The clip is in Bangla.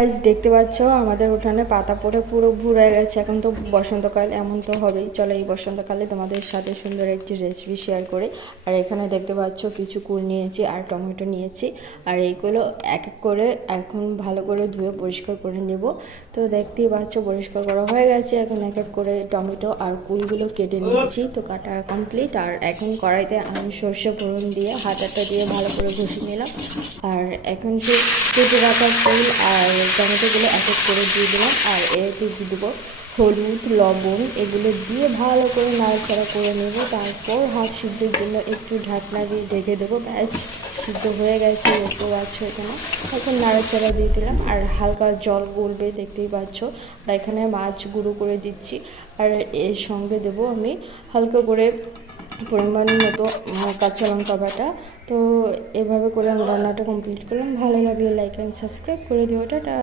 আজ দেখতে পাচ্ছ আমাদের উঠানে পাতা পড়ে পুরো ভুরে গেছে। এখন তো বসন্তকাল, এমন তো হবেই। চলো এই বসন্তকালে তোমাদের সাথে সুন্দর একটি রেসিপি শেয়ার করে। আর এখানে দেখতে পাচ্ছ কিছু কুল নিয়েছি আর টমেটো নিয়েছি, আর এইগুলো এক এক করে এখন ভালো করে ধুয়ে পরিষ্কার করে নেব। তো দেখতেই পাচ্ছ পরিষ্কার করা হয়ে গেছে। এখন এক এক করে টমেটো আর কুলগুলো কেটে নিয়েছি, তো কাটা কমপ্লিট। আর এখন কড়াইতে আমি সর্ষে ফোড়ন দিয়ে হাতাটা দিয়ে ভালো করে ঘষে নিলাম। আর এখন সে কেটে রাখা কুল আর টমেটোগুলো এক এক করে দিয়ে দিলাম। আর এতে দিয়ে দেবো হলুদ, লবণ, এগুলো দিয়ে ভালো করে নাড়াচাড়া করে নেব। তারপর হাফ সিদ্ধের জন্য একটু ঢাকনা দিয়ে ঢেকে দেবো। ব্যাস সিদ্ধ হয়ে গেছে, দেখতে পাচ্ছ এখানে। এখন নাড়াচাড়া দিয়ে দিলাম আর হালকা জল গলবে, দেখতেই পাচ্ছ। আর এখানে মাছ গুঁড়ো করে দিচ্ছি। আর এর সঙ্গে দেবো আমি হালকা করে পরিমাণ মতো কাঁচা লঙ্কা বাটা। তো এভাবে করে আমি রান্নাটা কমপ্লিট করলাম। ভালো লাগলে লাইক অ্যান্ড সাবস্ক্রাইব করে দিও। টাটা।